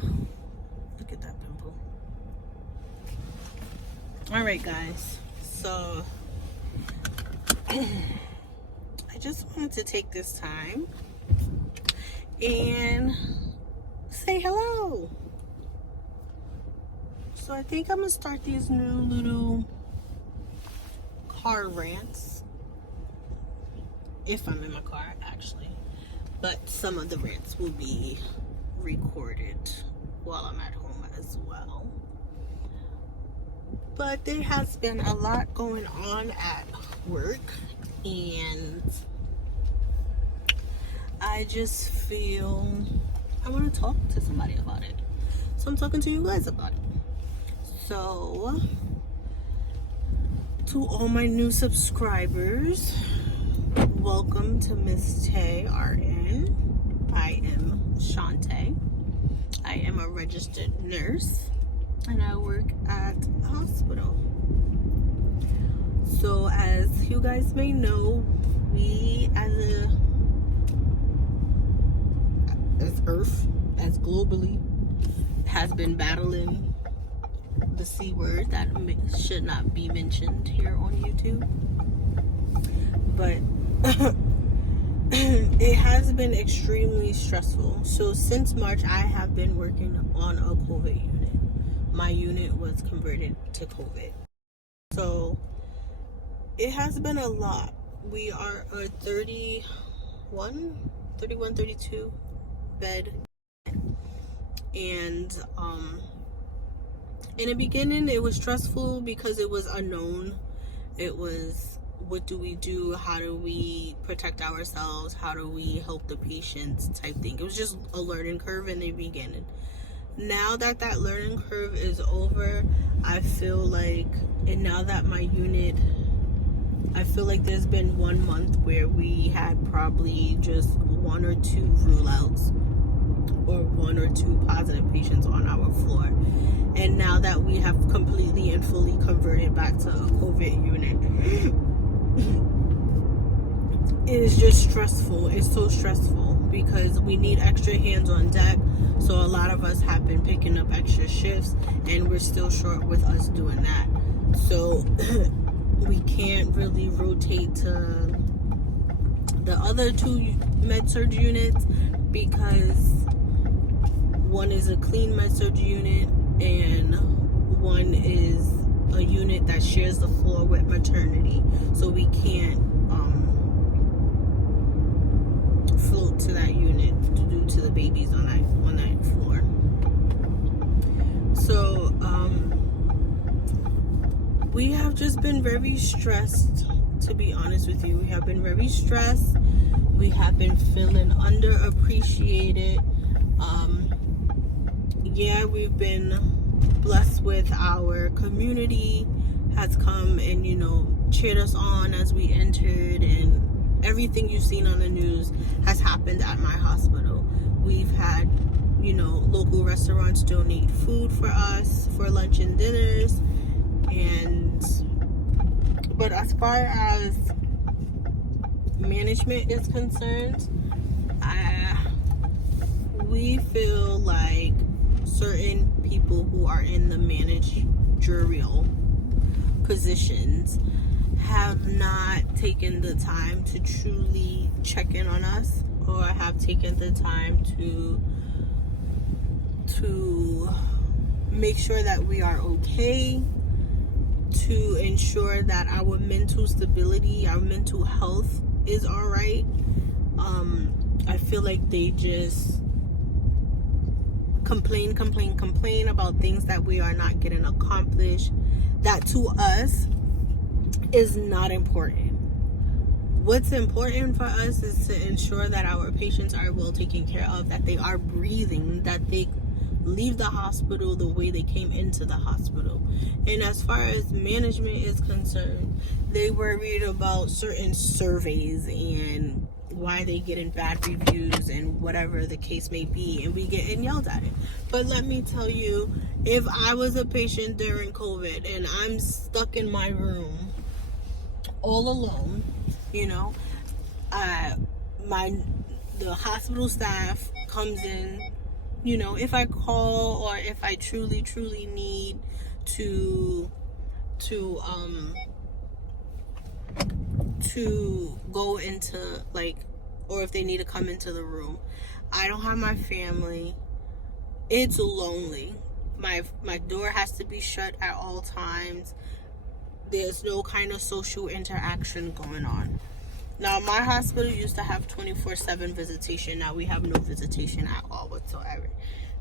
Whew. Look at that pimple. Alright guys, so I just wanted to take this time and say hello. So I think I'm gonna start these new little car rants, if I'm in my car actually, but some of the rants will be recorded while I'm at home as well. But there has been a lot going on at work, and I just feel I want to talk to somebody about it. So I'm talking to you guys about it. So, to all my new subscribers, welcome to Miss Tay RN. I am Shantae. I am a registered nurse, and I work at a hospital. So as you guys may know, we as Earth, as globally, has been battling the C word that should not be mentioned here on YouTube. But it has been extremely stressful. So since March, I have been working on a COVID unit. My unit was converted to COVID. So it has been a lot. We are a 32 bed. And in the beginning, it was stressful because it was unknown. It was, what do we do? How do we protect ourselves? How do we help the patients type thing? It was just a learning curve in the beginning. Now that that learning curve is over, I feel like, and now that my unit, I feel like there's been 1 month where we had probably just 1 or 2 rule outs or 1 or 2 positive patients on our floor. And now that we have completely and fully converted back to a COVID unit, it is just stressful. It's so stressful because we need extra hands on deck. So a lot of us have been picking up extra shifts, and we're still short with us doing that. So we can't really rotate to the other 2 med-surg units because one is a clean med-surg unit and one is a unit that shares the floor with maternity. So we can't float to that unit due to the babies on that floor. So we have just been very stressed, to be honest with you. We have been very stressed. We have been feeling underappreciated. Yeah, we've been blessed with our community has come and, cheered us on as we entered, and everything you've seen on the news has happened at my hospital. We've had, local restaurants donate food for us for lunch and dinners. But as far as management is concerned, we feel like certain people who are in the managerial positions have not taken the time to truly check in on us, or have taken the time to make sure that we are okay, to ensure that our mental stability, our mental health is all right. I feel like they just complain about things that we are not getting accomplished, that to us is not important. What's important for us is to ensure that our patients are well taken care of, that they are breathing, that they leave the hospital the way they came into the hospital. And as far as management is concerned, they worried about certain surveys and why they get in bad reviews and whatever the case may be, and we getting yelled at it. But let me tell you, if I was a patient during COVID and I'm stuck in my room all alone, the hospital staff comes in, You know, if I call or if I truly need to go into, like, or if they need to come into the room. I don't have my family. It's lonely. My door has to be shut at all times. There's no kind of social interaction going on. Now, my hospital used to have 24/7 visitation. Now we have no visitation at all whatsoever.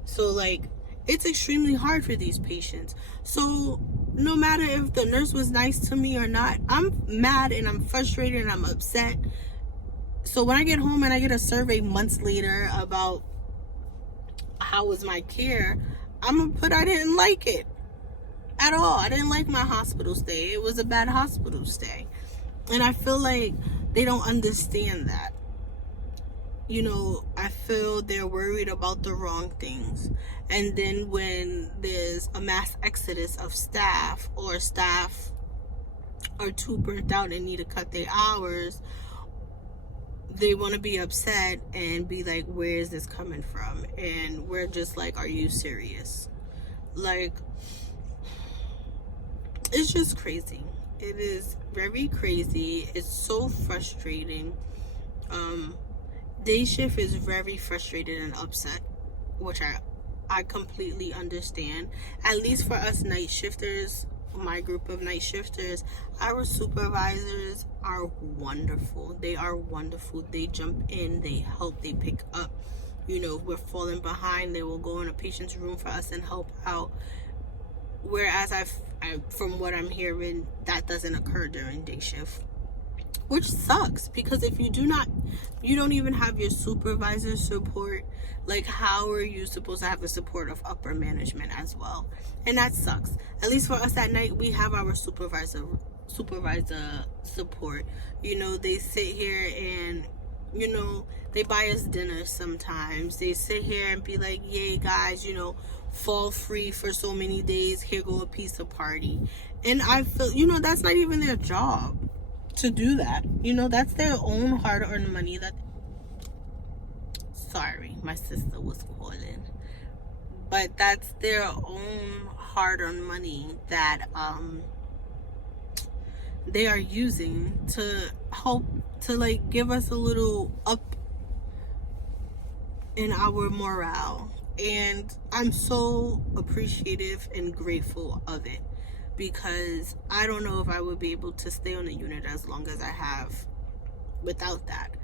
So, like, it's extremely hard for these patients. So, no matter if the nurse was nice to me or not, I'm mad and I'm frustrated and I'm upset. So when I get home and I get a survey months later about how was my care, I'm gonna put I didn't like it at all. I didn't like my hospital stay. It was a bad hospital stay. And I feel like they don't understand that. You know, I feel they're worried about the wrong things. And then when there's a mass exodus of staff, or staff are too burnt out and need to cut their hours, they want to be upset and be like, where is this coming from? And we're just like, are you serious? Like, it's just crazy. It is very crazy. It's so frustrating. Day shift is very frustrated and upset, which I completely understand. At least for us night shifters, my group of night shifters, our supervisors are wonderful. They are wonderful. They jump in, they help, they pick up. You know, if we're falling behind, they will go in a patient's room for us and help out. Whereas from what I'm hearing, that doesn't occur during day shift, which sucks, because if you don't even have your supervisor support, like, how are you supposed to have the support of upper management as well? And that sucks. At least for us at night, we have our supervisor support. You know, they sit here and, you know, they buy us dinner sometimes. They sit here and be like, yay guys, you know, fall free for so many days, here go a pizza party. And I feel, you know, that's not even their job to do that. You know, that's their own hard-earned money. Sorry, my sister was calling. But that's their own hard-earned money that they are using to help, to, like, give us a little up in our morale. And I'm so appreciative and grateful of it, because I don't know if I would be able to stay on the unit as long as I have without that.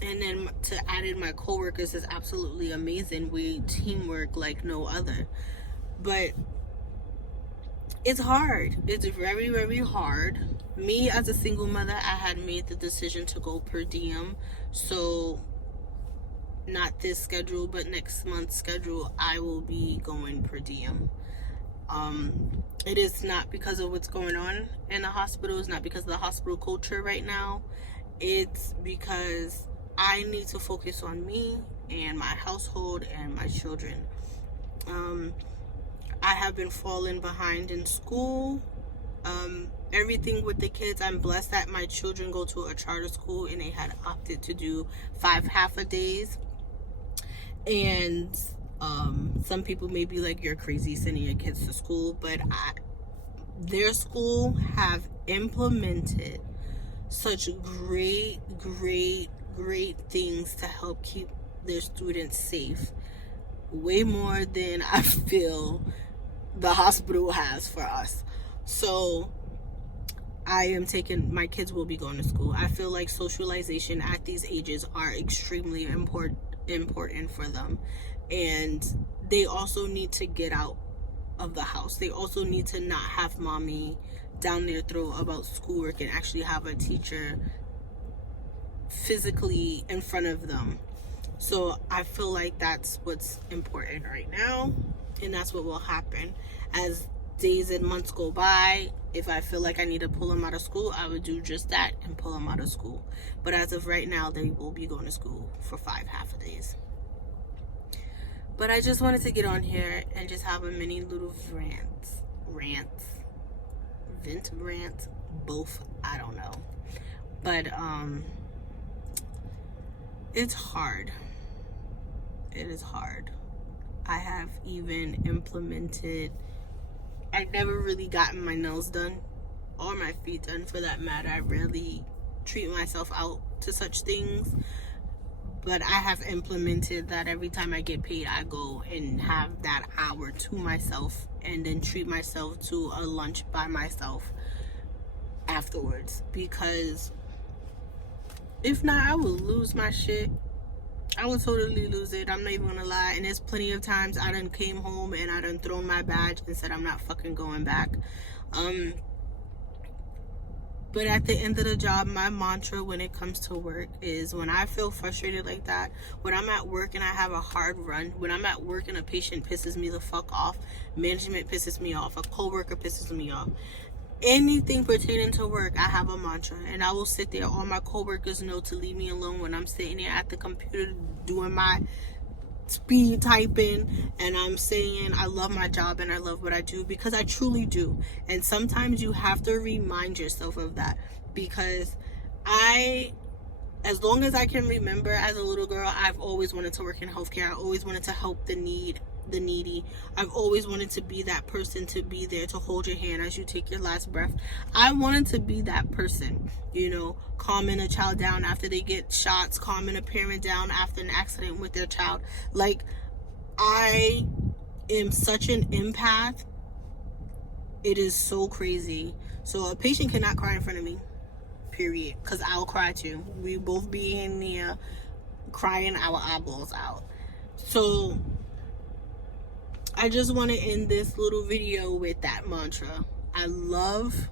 And then to add in, my coworkers is absolutely amazing. We teamwork like no other. But it's hard. It's very, very hard. Me, as a single mother, I had made the decision to go per diem. So not this schedule, but next month's schedule, I will be going per diem. It is not because of what's going on in the hospital. It's not because of the hospital culture right now. It's because I need to focus on me and my household and my children. I have been falling behind in school. Everything with the kids, I'm blessed that my children go to a charter school and they had opted to do 5 half-a-days. And some people may be like, you're crazy sending your kids to school, but their school have implemented such great things to help keep their students safe, way more than I feel the hospital has for us. So my kids will be going to school. I feel like socialization at these ages are extremely important for them, and they also need to get out of the house. They also need to not have mommy down their throat about schoolwork and actually have a teacher physically in front of them. So I feel like that's what's important right now, and that's what will happen as days and months go by. If I feel like I need to pull them out of school, I would do just that and pull them out of school. But as of right now, they will be going to school for 5 half-a-days. But I just wanted to get on here and just have a mini little rant, both, I don't know. But it's hard. It is hard. I have even implemented, I never really gotten my nails done or my feet done for that matter. I rarely treat myself out to such things. But I have implemented that every time I get paid, I go and have that hour to myself and then treat myself to a lunch by myself afterwards. Because if not, I will lose my shit. I would totally lose it. I'm not even gonna lie. And there's plenty of times I done came home and I done thrown my badge and said I'm not fucking going back. But at the end of the job, my mantra when it comes to work is when I feel frustrated like that, when I'm at work and I have a hard run, when I'm at work and a patient pisses me the fuck off, management pisses me off, a coworker pisses me off, anything pertaining to work, I have a mantra. And I will sit there, all my coworkers know to leave me alone when I'm sitting there at the computer doing my speed typing, and I'm saying I love my job and I love what I do, because I truly do. And sometimes you have to remind yourself of that, because as long as I can remember as a little girl, I've always wanted to work in healthcare. I always wanted to help the needy. I've always wanted to be that person, to be there to hold your hand as you take your last breath. I wanted to be that person, calming a child down after they get shots, calming a parent down after an accident with their child. Like, I am such an empath. It is so crazy. So a patient cannot cry in front of me, period, because I'll cry too. We both be in there crying our eyeballs out. So I just want to end this little video with that mantra. I love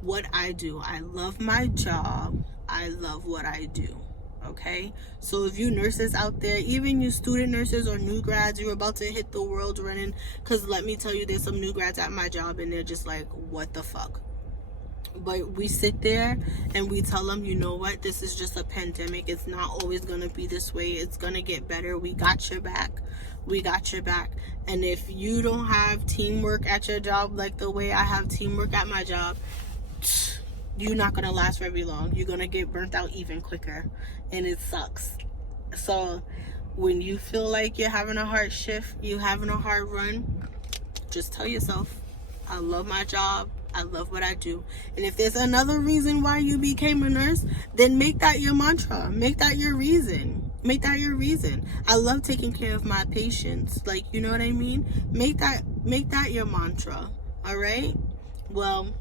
what I do. I love my job. I love what I do. Okay? So if you nurses out there, even you student nurses or new grads, you're about to hit the world running, because let me tell you, there's some new grads at my job and they're just like, what the fuck? But we sit there and we tell them, you know what, this is just a pandemic. It's not always going to be this way. It's going to get better. We got your back. We got your back. And if you don't have teamwork at your job like the way I have teamwork at my job, you're not going to last very long. You're going to get burnt out even quicker. And it sucks. So when you feel like you're having a hard shift, you're having a hard run, just tell yourself, I love my job. I love what I do. And if there's another reason why you became a nurse, then make that your mantra. Make that your reason. Make that your reason. I love taking care of my patients. Like, you know what I mean? Make that your mantra. All right? Well,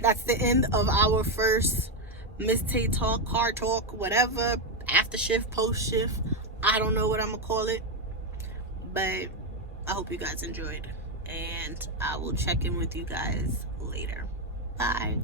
that's the end of our first Miss Tay talk, car talk, whatever, after shift, post shift. I don't know what I'm going to call it. But I hope you guys enjoyed. And I will check in with you guys later. Bye.